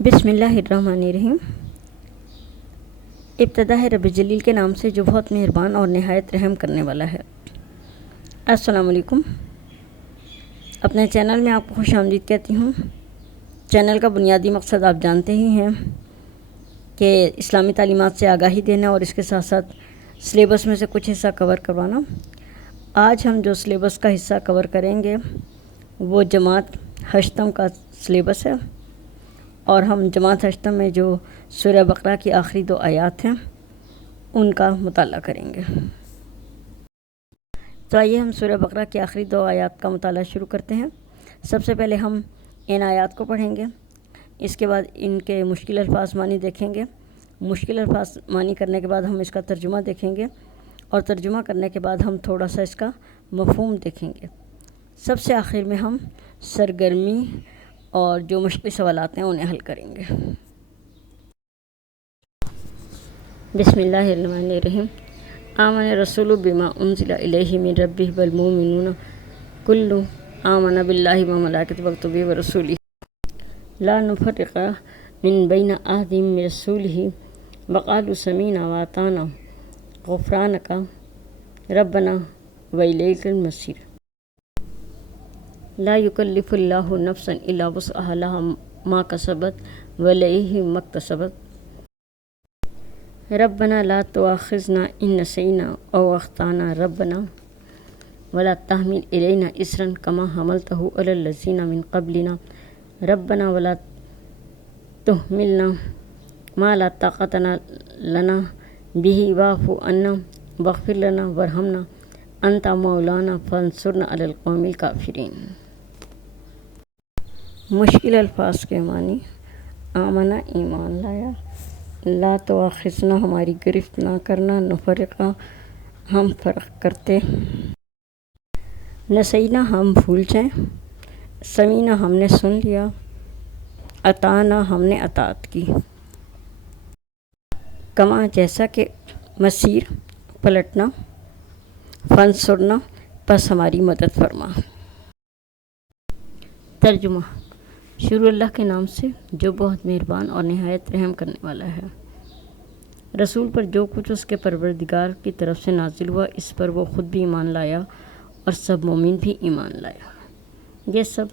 بسم اللہ الرحمن الرحیم۔ ابتدا ہے رب جلیل کے نام سے جو بہت مہربان اور نہایت رحم کرنے والا ہے۔ السلام علیکم۔ اپنے چینل میں آپ کو خوش آمدید کہتی ہوں۔ چینل کا بنیادی مقصد آپ جانتے ہی ہیں کہ اسلامی تعلیمات سے آگاہی دینا اور اس کے ساتھ ساتھ سلیبس میں سے کچھ حصہ کور کروانا۔ آج ہم جو سلیبس کا حصہ کور کریں گے وہ جماعت ہشتم کا سلیبس ہے، اور ہم جماعت ہشتم میں جو سورہ بقرہ کی آخری 2 آیات ہیں ان کا مطالعہ کریں گے۔ تو آئیے ہم سورہ بقرہ کی آخری 2 آیات کا مطالعہ شروع کرتے ہیں۔ سب سے پہلے ہم ان آیات کو پڑھیں گے، اس کے بعد ان کے مشکل الفاظ معنی دیکھیں گے۔ مشکل الفاظ معنی کرنے کے بعد ہم اس کا ترجمہ دیکھیں گے، اور ترجمہ کرنے کے بعد ہم تھوڑا سا اس کا مفہوم دیکھیں گے۔ سب سے آخر میں ہم سرگرمی اور جو مشکل سوالات ہیں انہیں حل کریں گے۔ بسم اللہ الرحمن الرحیم۔ آمن رسول بما انزل الیہ من ربہ والمؤمنون کل آمن باللہ وملائکتہ وکتبہ ورسولہ لا نفرق من بین احد من رسولہ وقالوا سمعنا واطعنا غفرانک ربنا والیک المصیر۔ لا یکلف اللہ نفسا الا وسعها لها ما کسبت وعلیہا ما اکتسبت ربنا لا تؤاخذنا ان نسینا او اخطأنا ربنا ولا تحمل علینا اصرا کما حملته علی الذین من قبلنا ربنا ولا تحملنا ما لا طاقت لنا به واعف عنا واغفر لنا وارحمنا انت مولانا فانصرنا علی القوم الکافرین۔ مشکل الفاظ کے معنی: آمنہ ایمان لایا، لا تؤاخذنا ہماری گرفت نہ کرنا، نفرقہ ہم فرق کرتے، نسینا ہم بھول جائیں، سمینا ہم نے سن لیا، اطعنا ہم نے اطاعت کی، کما جیسا کہ، مسیر پلٹنا، فانصرنا پس ہماری مدد فرما۔ ترجمہ: شروع اللہ کے نام سے جو بہت مہربان اور نہایت رحم کرنے والا ہے۔ رسول پر جو کچھ اس کے پروردگار کی طرف سے نازل ہوا اس پر وہ خود بھی ایمان لایا اور سب مومن بھی ایمان لایا۔ یہ سب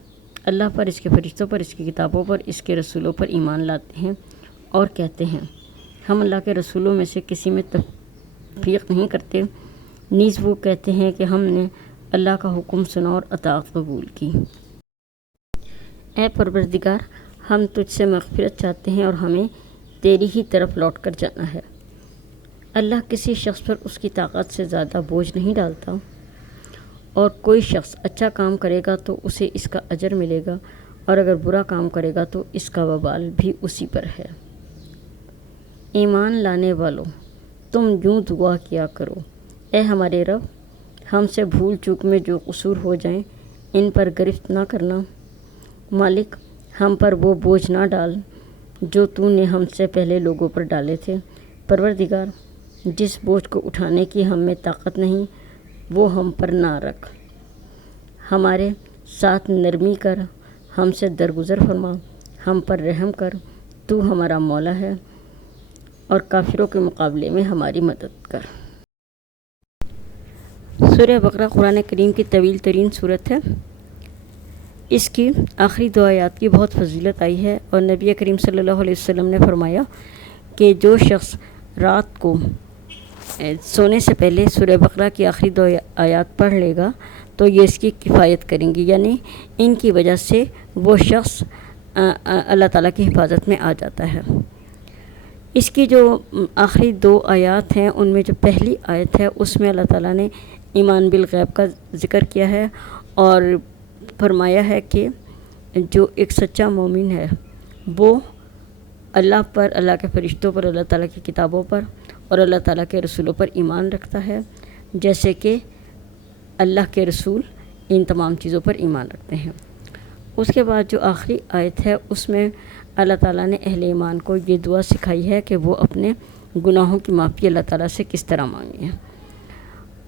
اللہ پر، اس کے فرشتوں پر، اس کی کتابوں پر، اس کے رسولوں پر ایمان لاتے ہیں اور کہتے ہیں ہم اللہ کے رسولوں میں سے کسی میں تفریق نہیں کرتے، نیز وہ کہتے ہیں کہ ہم نے اللہ کا حکم سنا اور اطاعت قبول کی۔ اے پروردگار، ہم تجھ سے مغفرت چاہتے ہیں اور ہمیں تیری ہی طرف لوٹ کر جانا ہے۔ اللہ کسی شخص پر اس کی طاقت سے زیادہ بوجھ نہیں ڈالتا، اور کوئی شخص اچھا کام کرے گا تو اسے اس کا اجر ملے گا، اور اگر برا کام کرے گا تو اس کا وبال بھی اسی پر ہے۔ ایمان لانے والوں، تم یوں دعا کیا کرو: اے ہمارے رب، ہم سے بھول چوک میں جو قصور ہو جائیں ان پر گرفت نہ کرنا۔ مالک، ہم پر وہ بوجھ نہ ڈال جو تو نے ہم سے پہلے لوگوں پر ڈالے تھے۔ پروردگار، جس بوجھ کو اٹھانے کی ہم میں طاقت نہیں وہ ہم پر نہ رکھ، ہمارے ساتھ نرمی کر، ہم سے درگزر فرما، ہم پر رحم کر، تو ہمارا مولا ہے، اور کافروں کے مقابلے میں ہماری مدد کر۔ سورہ بقرہ قرآن کریم کی طویل ترین سورت ہے۔ اس کی آخری 2 آیات کی بہت فضیلت آئی ہے، اور نبی کریم صلی اللہ علیہ وسلم نے فرمایا کہ جو شخص رات کو سونے سے پہلے سورہ بقرہ کی آخری 2 آیات پڑھ لے گا تو یہ اس کی کفایت کریں گی، یعنی ان کی وجہ سے وہ شخص اللہ تعالیٰ کی حفاظت میں آ جاتا ہے۔ اس کی جو آخری 2 آیات ہیں ان میں جو پہلی آیت ہے اس میں اللہ تعالیٰ نے ایمان بالغیب کا ذکر کیا ہے، اور فرمایا ہے کہ جو ایک سچا مومن ہے وہ اللہ پر، اللہ کے فرشتوں پر، اللہ تعالیٰ کی کتابوں پر اور اللہ تعالیٰ کے رسولوں پر ایمان رکھتا ہے، جیسے کہ اللہ کے رسول ان تمام چیزوں پر ایمان رکھتے ہیں۔ اس کے بعد جو آخری آیت ہے اس میں اللہ تعالیٰ نے اہل ایمان کو یہ دعا سکھائی ہے کہ وہ اپنے گناہوں کی معافی اللہ تعالیٰ سے کس طرح مانگیں،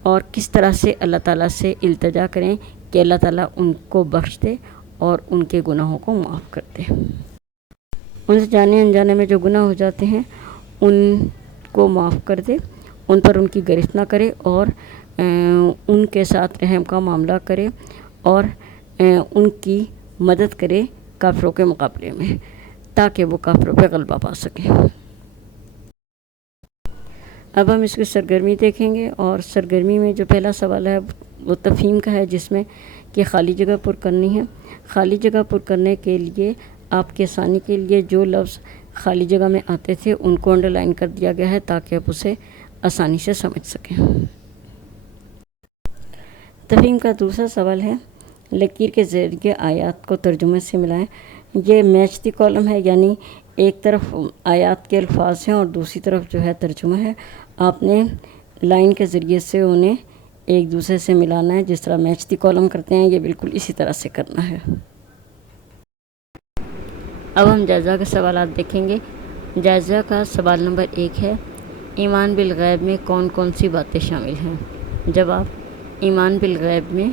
اور کس طرح سے اللہ تعالیٰ سے التجا کریں کہ اللہ تعالیٰ ان کو بخش دے اور ان کے گناہوں کو معاف کر دے۔ ان سے جانے انجانے میں جو گناہ ہو جاتے ہیں ان کو معاف کر دے، ان پر ان کی گرفت نہ کرے، اور ان کے ساتھ رحم کا معاملہ کرے، اور ان کی مدد کرے کافروں کے مقابلے میں، تاکہ وہ کافروں پہ غلبہ پا سکیں۔ اب ہم اس کی سرگرمی دیکھیں گے، اور سرگرمی میں جو پہلا سوال ہے وہ تفہیم کا ہے، جس میں کہ خالی جگہ پر کرنی ہے۔ خالی جگہ پر کرنے کے لیے آپ کے آسانی کے لیے جو لفظ خالی جگہ میں آتے تھے ان کو انڈر لائن کر دیا گیا ہے، تاکہ آپ اسے آسانی سے سمجھ سکیں۔ تفہیم کا دوسرا سوال ہے لکیر کے ذریعے آیات کو ترجمے سے ملائیں۔ یہ میچ دی کالم ہے، یعنی ایک طرف آیات کے الفاظ ہیں اور دوسری طرف جو ہے ترجمہ ہے۔ آپ نے لائن کے ذریعے سے انہیں ایک دوسرے سے ملانا ہے، جس طرح میچ دی کالم کرتے ہیں، یہ بالکل اسی طرح سے کرنا ہے۔ اب ہم جائزہ کے سوالات دیکھیں گے۔ جائزہ کا سوال نمبر 1 ہے، ایمان بالغیب میں کون کون سی باتیں شامل ہیں؟ جواب: ایمان بالغیب میں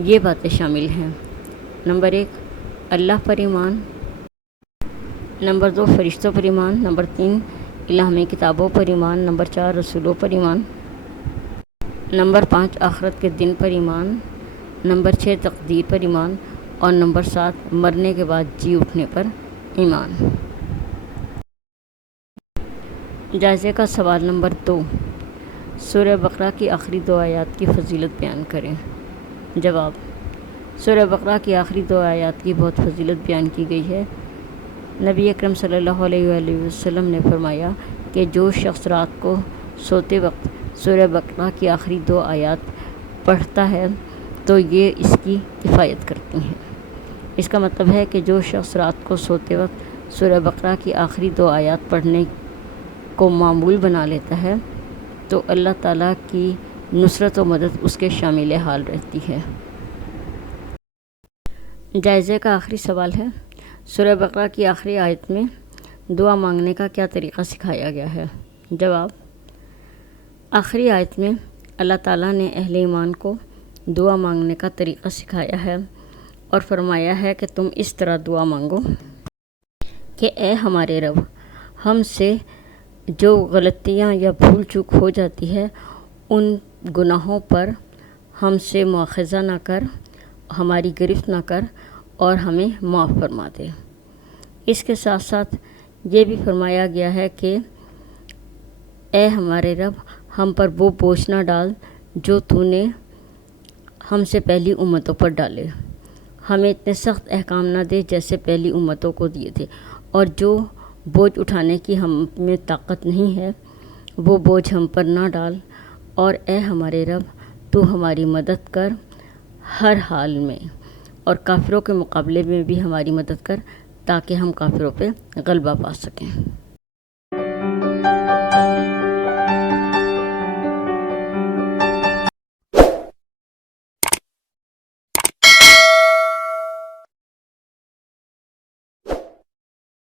یہ باتیں شامل ہیں: نمبر 1 اللہ پر ایمان، نمبر 2 فرشتوں پر ایمان، نمبر 3 الہامی کتابوں پر ایمان، نمبر 4 رسولوں پر ایمان، نمبر 5 آخرت کے دن پر ایمان، نمبر 6 تقدیر پر ایمان، اور نمبر 7 مرنے کے بعد جی اٹھنے پر ایمان۔ جائزے کا سوال نمبر 2، سورہ بقرہ کی آخری 2 آیات کی فضیلت بیان کریں۔ جواب: سورہ بقرہ کی آخری 2 آیات کی بہت فضیلت بیان کی گئی ہے۔ نبی اکرم صلی اللہ علیہ وآلہ وسلم نے فرمایا کہ جو شخص رات کو سوتے وقت سورہ بقرہ کی آخری 2 آیات پڑھتا ہے تو یہ اس کی کفایت کرتی ہیں۔ اس کا مطلب ہے کہ جو شخص رات کو سوتے وقت سورہ بقرہ کی آخری 2 آیات پڑھنے کو معمول بنا لیتا ہے تو اللہ تعالیٰ کی نصرت و مدد اس کے شامل حال رہتی ہے۔ جائزے کا آخری سوال ہے، سورہ بقرہ کی آخری آیت میں دعا مانگنے کا کیا طریقہ سکھایا گیا ہے؟ جواب: آخری آیت میں اللہ تعالیٰ نے اہل ایمان کو دعا مانگنے کا طریقہ سکھایا ہے اور فرمایا ہے کہ تم اس طرح دعا مانگو کہ اے ہمارے رب، ہم سے جو غلطیاں یا بھول چوک ہو جاتی ہے ان گناہوں پر ہم سے مواخذہ نہ کر، ہماری گرفت نہ کر اور ہمیں معاف فرما دے۔ اس کے ساتھ ساتھ یہ بھی فرمایا گیا ہے کہ اے ہمارے رب، ہم پر وہ بوجھ نہ ڈال جو تو نے ہم سے پہلی امتوں پر ڈالے، ہمیں اتنے سخت احکام نہ دے جیسے پہلی امتوں کو دیے تھے، اور جو بوجھ اٹھانے کی ہم میں طاقت نہیں ہے وہ بوجھ ہم پر نہ ڈال، اور اے ہمارے رب تو ہماری مدد کر ہر حال میں، اور کافروں کے مقابلے میں بھی ہماری مدد کر تاکہ ہم کافروں پہ غلبہ پا سکیں۔